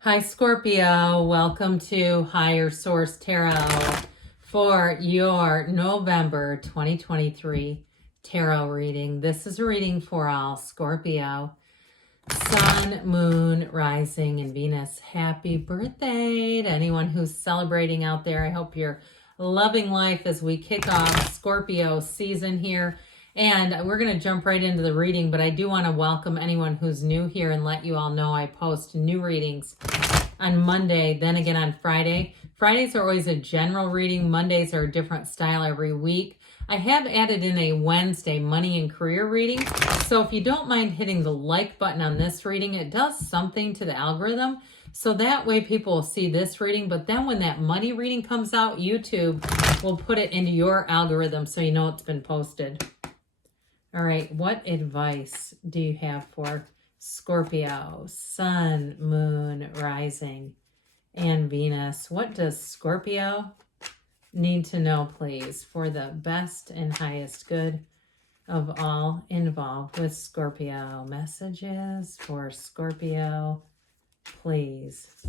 Hi, Scorpio. Welcome to Higher Source Tarot for your November 2023 tarot reading. This is a reading for all Scorpio, Sun, Moon, Rising, and Venus. Happy birthday to anyone who's celebrating out there. I hope you're loving life as we kick off Scorpio season here. And we're going to jump right into the reading, but I do want to welcome anyone who's new here and let you all know I post new readings on Monday, then again on Friday. Fridays are always a general reading. Mondays are a different style every week. I have added in a Wednesday money and career reading. So if you don't mind hitting the like button on this reading, it does something to the algorithm. So that way people will see this reading. But then when that money reading comes out, YouTube will put it into your algorithm so you know it's been posted. All right, what advice do you have for Scorpio, Sun, Moon, Rising, and Venus? What does Scorpio need to know, please, for the best and highest good of all involved with Scorpio? Messages for Scorpio, please.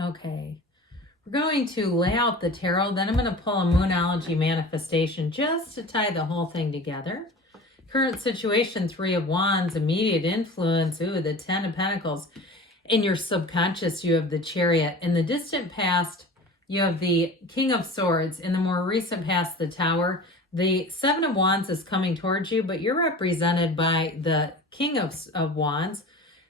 Okay. We're going to lay out the tarot, then I'm going to pull a Moonology manifestation just to tie the whole thing together. Current situation, 3 of Wands, immediate influence, the 10 of Pentacles. In your subconscious, you have the Chariot. In the distant past, you have the King of Swords. In the more recent past, the Tower. The 7 of Wands is coming towards you, but you're represented by the King of Wands.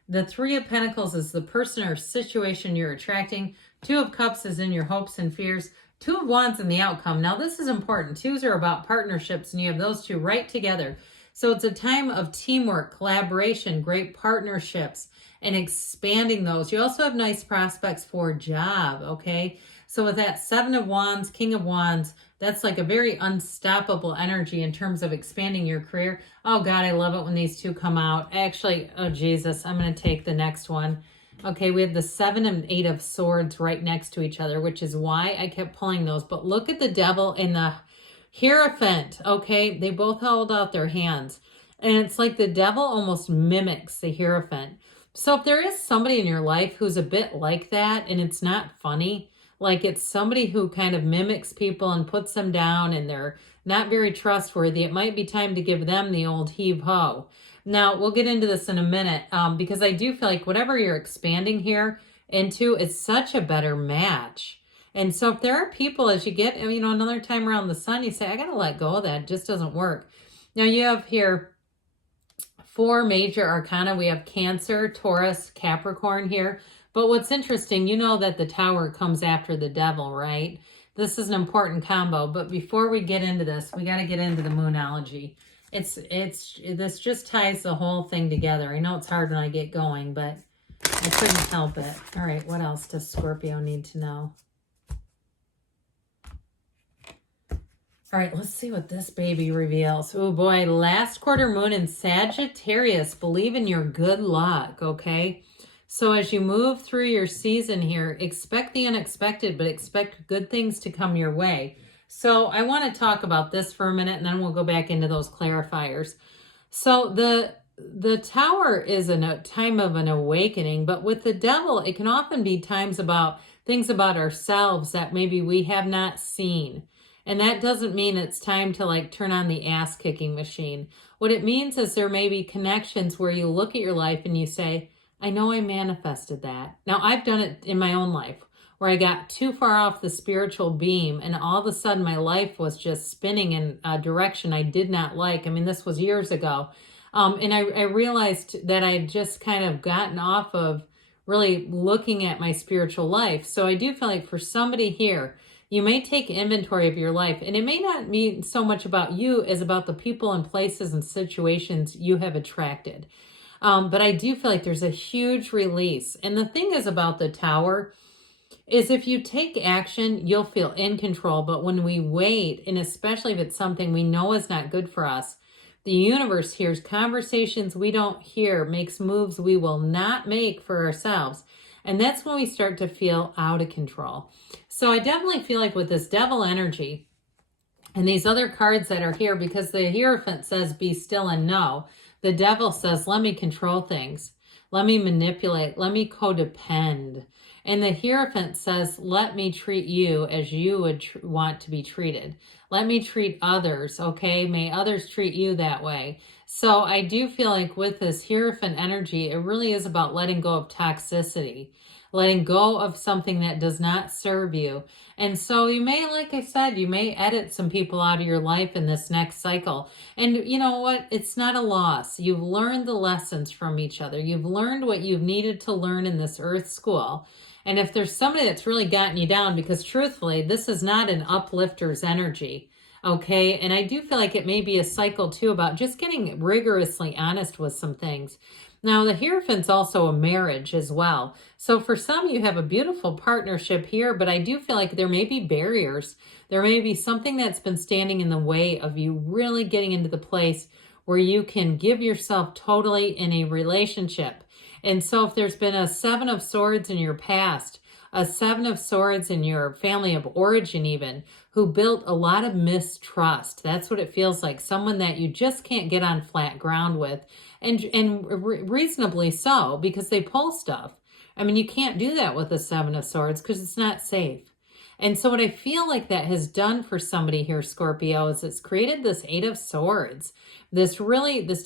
The 3 of Pentacles is the person or situation you're attracting. 2 of Cups is in your hopes and fears. 2 of Wands in the outcome. Now, this is important. 2s are about partnerships, and you have those two right together. So it's a time of teamwork, collaboration, great partnerships, and expanding those. You also have nice prospects for a job, okay? So with that 7 of Wands, King of Wands, that's like a very unstoppable energy in terms of expanding your career. Oh, God, I love it when these two come out. Actually, oh, Jesus, I'm going to take the next one. Okay, we have the 7 and 8 of Swords right next to each other, which is why I kept pulling those. But look at the Devil and the Hierophant, okay? They both hold out their hands. And it's like the Devil almost mimics the Hierophant. So if there is somebody in your life who's a bit like that and it's not funny, like it's somebody who kind of mimics people and puts them down and they're not very trustworthy, it might be time to give them the old heave-ho. Now, we'll get into this in a minute because I do feel like whatever you're expanding here into is such a better match. And so if there are people, as you get, another time around the sun, you say, I got to let go of that. It just doesn't work. Now, you have here 4 major arcana. We have Cancer, Taurus, Capricorn here. But what's interesting, you know that the Tower comes after the Devil, right? This is an important combo. But before we get into this, we got to get into the Moonology. This just ties the whole thing together. I know it's hard when I get going, but I couldn't help it. All right, what else does Scorpio need to know? All right, let's see what this baby reveals. Oh boy, last quarter moon in Sagittarius. Believe in your good luck, okay? So as you move through your season here, expect the unexpected, but expect good things to come your way. So I want to talk about this for a minute, and then we'll go back into those clarifiers. So the Tower is a time of an awakening, but with the Devil, it can often be times about things about ourselves that maybe we have not seen. And that doesn't mean it's time to like turn on the ass-kicking machine. What it means is there may be connections where you look at your life and you say, I know I manifested that. Now, I've done it in my own life where I got too far off the spiritual beam and all of a sudden my life was just spinning in a direction I did not like. I mean, this was years ago. And I realized that I had just kind of gotten off of really looking at my spiritual life. So I do feel like for somebody here, you may take inventory of your life, and it may not mean so much about you as about the people and places and situations you have attracted. But I do feel like there's a huge release. And the thing is about the Tower is if you take action, you'll feel in control. But when we wait, and especially if it's something we know is not good for us, the universe hears conversations we don't hear, makes moves we will not make for ourselves. And that's when we start to feel out of control. So I definitely feel like with this Devil energy and these other cards that are here, because the Hierophant says, be still and know. The Devil says, let me control things. Let me manipulate. Let me codepend. And the Hierophant says, let me treat you as you would want to be treated. Let me treat others, okay? May others treat you that way. So I do feel like with this Hierophant energy, it really is about letting go of toxicity, letting go of something that does not serve you. And so you may, like I said, you may edit some people out of your life in this next cycle. And you know what? It's not a loss. You've learned the lessons from each other. You've learned what you've needed to learn in this earth school. And if there's somebody that's really gotten you down, because truthfully, this is not an uplifter's energy. Okay, and I do feel like it may be a cycle too about just getting rigorously honest with some things. Now, the Hierophant's also a marriage as well. So for some, you have a beautiful partnership here, but I do feel like there may be barriers. There may be something that's been standing in the way of you really getting into the place where you can give yourself totally in a relationship. And so if there's been a 7 of Swords in your past, a 7 of Swords in your family of origin even, who built a lot of mistrust. That's what it feels like. Someone that you just can't get on flat ground with. And reasonably so, because they pull stuff. I mean, you can't do that with a 7 of Swords because it's not safe. And so what I feel like that has done for somebody here, Scorpio, is it's created this 8 of Swords, this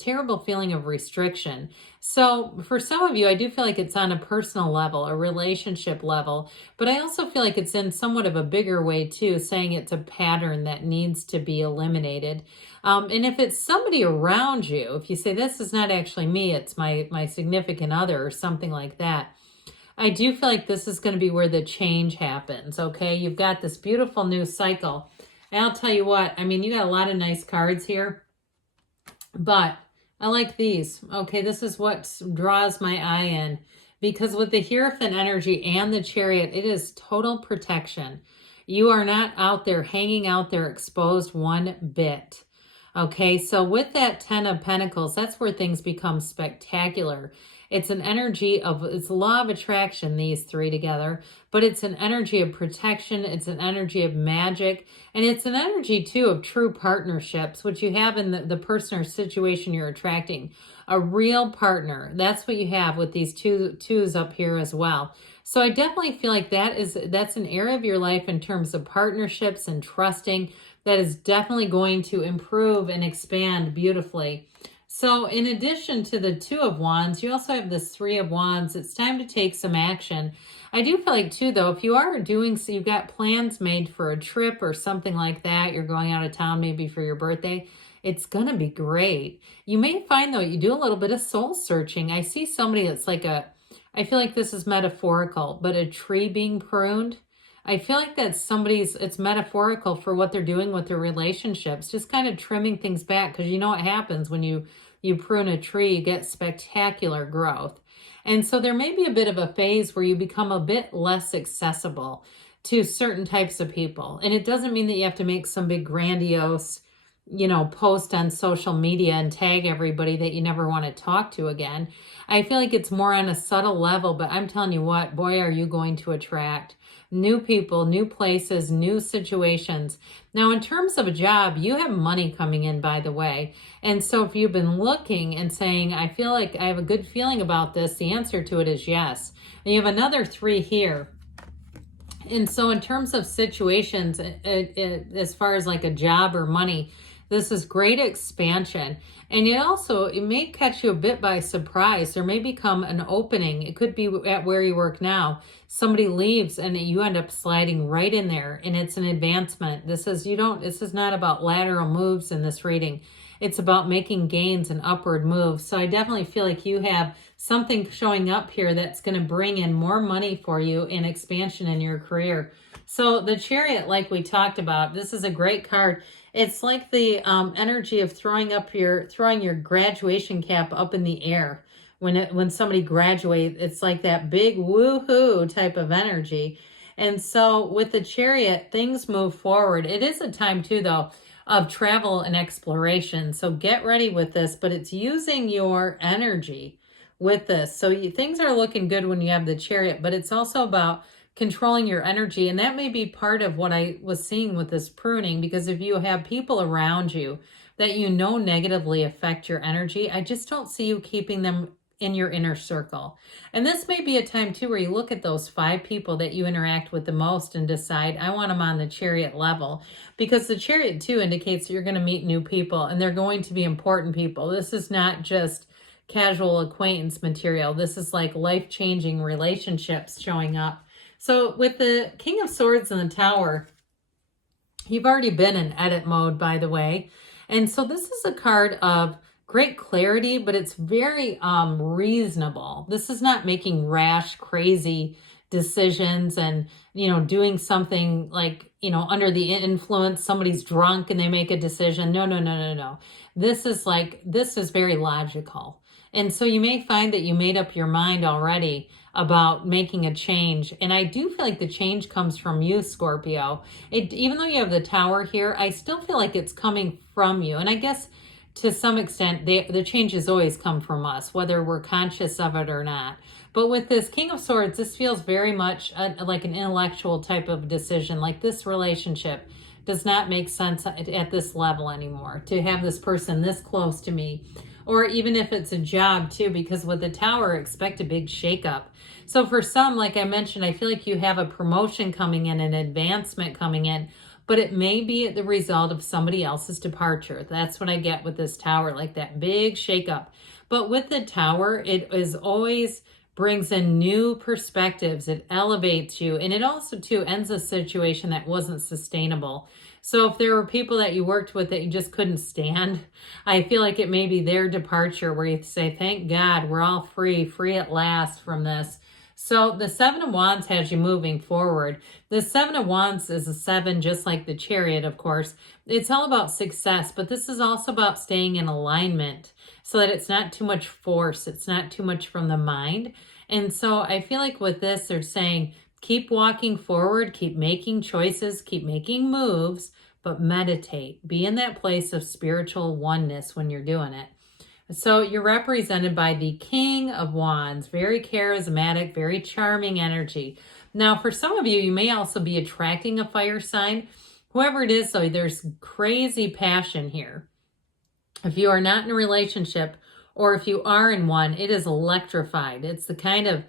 terrible feeling of restriction. So for some of you, I do feel like it's on a personal level, a relationship level, but I also feel like it's in somewhat of a bigger way too, saying it's a pattern that needs to be eliminated. And if it's somebody around you, if you say, this is not actually me, it's my significant other or something like that, I do feel like this is going to be where the change happens, okay? You've got this beautiful new cycle. And I'll tell you what, I mean, you got a lot of nice cards here, but I like these, okay? This is what draws my eye in, because with the Hierophant energy and the Chariot, it is total protection. You are not out there hanging out there exposed one bit. Okay, so with that 10 of Pentacles, that's where things become spectacular. It's an energy of, it's law of attraction, these three together, but it's an energy of protection. It's an energy of magic. And it's an energy too of true partnerships, which you have in the person or situation you're attracting. A real partner. That's what you have with these twos up here as well. So I definitely feel like that's an area of your life in terms of partnerships and trusting that is definitely going to improve and expand beautifully. So in addition to the 2 of Wands, you also have this 3 of Wands. It's time to take some action. I do feel like too, though, if you are doing, so you've got plans made for a trip or something like that, you're going out of town maybe for your birthday, it's going to be great. You may find, though, you do a little bit of soul searching. I see somebody that's like I feel like this is metaphorical, but a tree being pruned. I feel like that's it's metaphorical for what they're doing with their relationships, just kind of trimming things back, because you know what happens when you prune a tree, you get spectacular growth. And so there may be a bit of a phase where you become a bit less accessible to certain types of people. And it doesn't mean that you have to make some big grandiose, post on social media and tag everybody that you never want to talk to again. I feel like it's more on a subtle level, but I'm telling you what, boy, are you going to attract new people, new places, new situations. Now, in terms of a job, you have money coming in, by the way. And so if you've been looking and saying, I feel like I have a good feeling about this, the answer to it is yes. And you have another 3 here. And so in terms of situations, as far as like a job or money, this is great expansion. And it may catch you a bit by surprise. There may become an opening. It could be at where you work now. Somebody leaves and you end up sliding right in there, and it's an advancement. This is not about lateral moves in this reading. It's about making gains and upward moves. So I definitely feel like you have something showing up here that's going to bring in more money for you and expansion in your career. So the Chariot, like we talked about, this is a great card. It's like the energy of throwing your graduation cap up in the air. When somebody graduates, it's like that big woohoo type of energy. And so with the Chariot, things move forward. It is a time too, though, of travel and exploration. So get ready with this, but it's using your energy with this. So things are looking good when you have the Chariot, but it's also about controlling your energy. And that may be part of what I was seeing with this pruning, because if you have people around you that negatively affect your energy, I just don't see you keeping them in your inner circle. And this may be a time too where you look at those 5 people that you interact with the most and decide, I want them on the Chariot level, because the Chariot too indicates that you're going to meet new people and they're going to be important people. This is not just casual acquaintance material. This is like life-changing relationships showing up. So with the King of Swords and the Tower, you've already been in edit mode, by the way. And so this is a card of great clarity, but it's very reasonable. This is not making rash, crazy decisions and, doing something like, under the influence, somebody's drunk and they make a decision. No. This is very logical. And so you may find that you made up your mind already about making a change. And I do feel like the change comes from you, Scorpio. Even though you have the Tower here, I still feel like it's coming from you. And I guess to some extent, the changes always come from us, whether we're conscious of it or not. But with this King of Swords, this feels very much like an intellectual type of decision. Like this relationship does not make sense at this level anymore, to have this person this close to me. Or even if it's a job too, because with the Tower, expect a big shakeup. So for some, like I mentioned, I feel like you have a promotion coming in, an advancement coming in, but it may be the result of somebody else's departure. That's what I get with this Tower, like that big shakeup. But with the Tower, it is always brings in new perspectives. It elevates you. And it also too ends a situation that wasn't sustainable. So if there were people that you worked with that you just couldn't stand, I feel like it may be their departure where you say, thank God, we're all free at last from this. So the 7 of Wands has you moving forward. The 7 of Wands is a 7, just like the Chariot, of course. It's all about success, but this is also about staying in alignment so that it's not too much force. It's not too much from the mind. And so I feel like with this, they're saying, keep walking forward, keep making choices, keep making moves, but meditate. Be in that place of spiritual oneness when you're doing it. So you're represented by the King of Wands, very charismatic, very charming energy. Now, for some of you, you may also be attracting a fire sign. Whoever it is, though, there's crazy passion here. If you are not in a relationship, or if you are in one, it is electrified. It's the kind of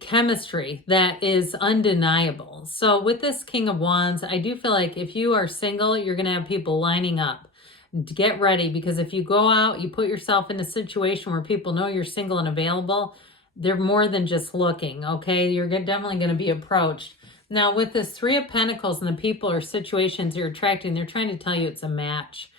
chemistry that is undeniable. So with this King of Wands, I do feel like if you are single, you're going to have people lining up. Get ready, because if you go out, you put yourself in a situation where people know you're single and available, they're more than just looking, okay? You're definitely going to be approached. Now, with this 3 of Pentacles and the people or situations you're attracting, they're trying to tell you it's a match.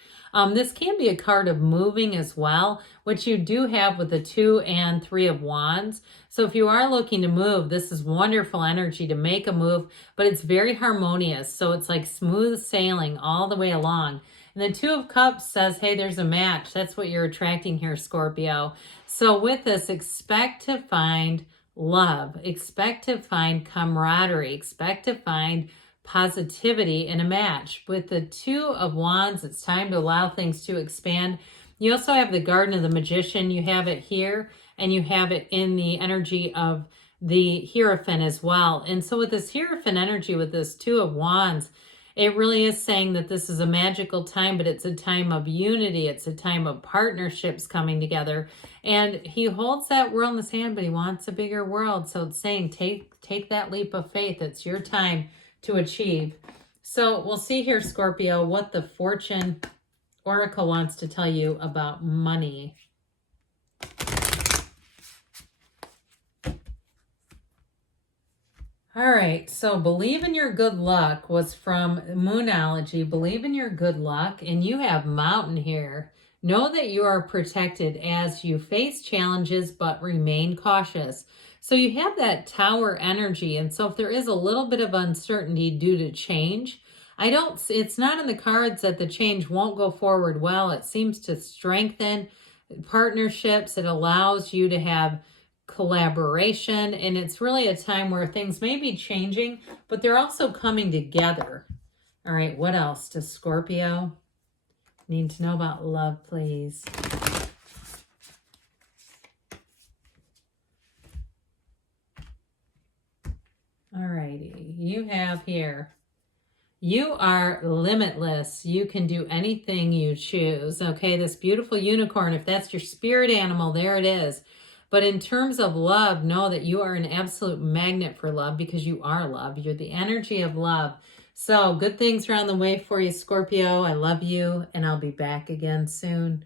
This can be a card of moving as well, which you do have with the 2 and 3 of Wands. So if you are looking to move, this is wonderful energy to make a move, but it's very harmonious. So it's like smooth sailing all the way along. And the 2 of Cups says, hey, there's a match. That's what you're attracting here, Scorpio. So with this, expect to find love. Expect to find camaraderie. Expect to find positivity in a match. With the 2 of Wands, it's time to allow things to expand. You also have the Garden of the Magician. You have it here, and you have it in the energy of the Hierophant as well. And so with this Hierophant energy, with this 2 of Wands, it really is saying that this is a magical time, but it's a time of unity. It's a time of partnerships coming together. And he holds that world in his hand, but he wants a bigger world. So it's saying, take that leap of faith. It's your time to achieve. So we'll see here, Scorpio, what the Fortune Oracle wants to tell you about money. All right, so believe in your good luck was from Moonology. Believe in your good luck, and you have Mountain here. Know that you are protected as you face challenges, but remain cautious. So you have that Tower energy, and so if there is a little bit of uncertainty due to change, it's not in the cards that the change won't go forward well. It seems to strengthen partnerships. It allows you to have collaboration, and it's really a time where things may be changing, but they're also coming together. All right, what else does Scorpio need to know about love, please? All righty, you have here, You are limitless. You can do anything you choose. Okay, this beautiful unicorn, if that's your spirit animal, there it is. But in terms of love, know that you are an absolute magnet for love because you are love. You're the energy of love. So good things are on the way for you, Scorpio. I love you, and I'll be back again soon.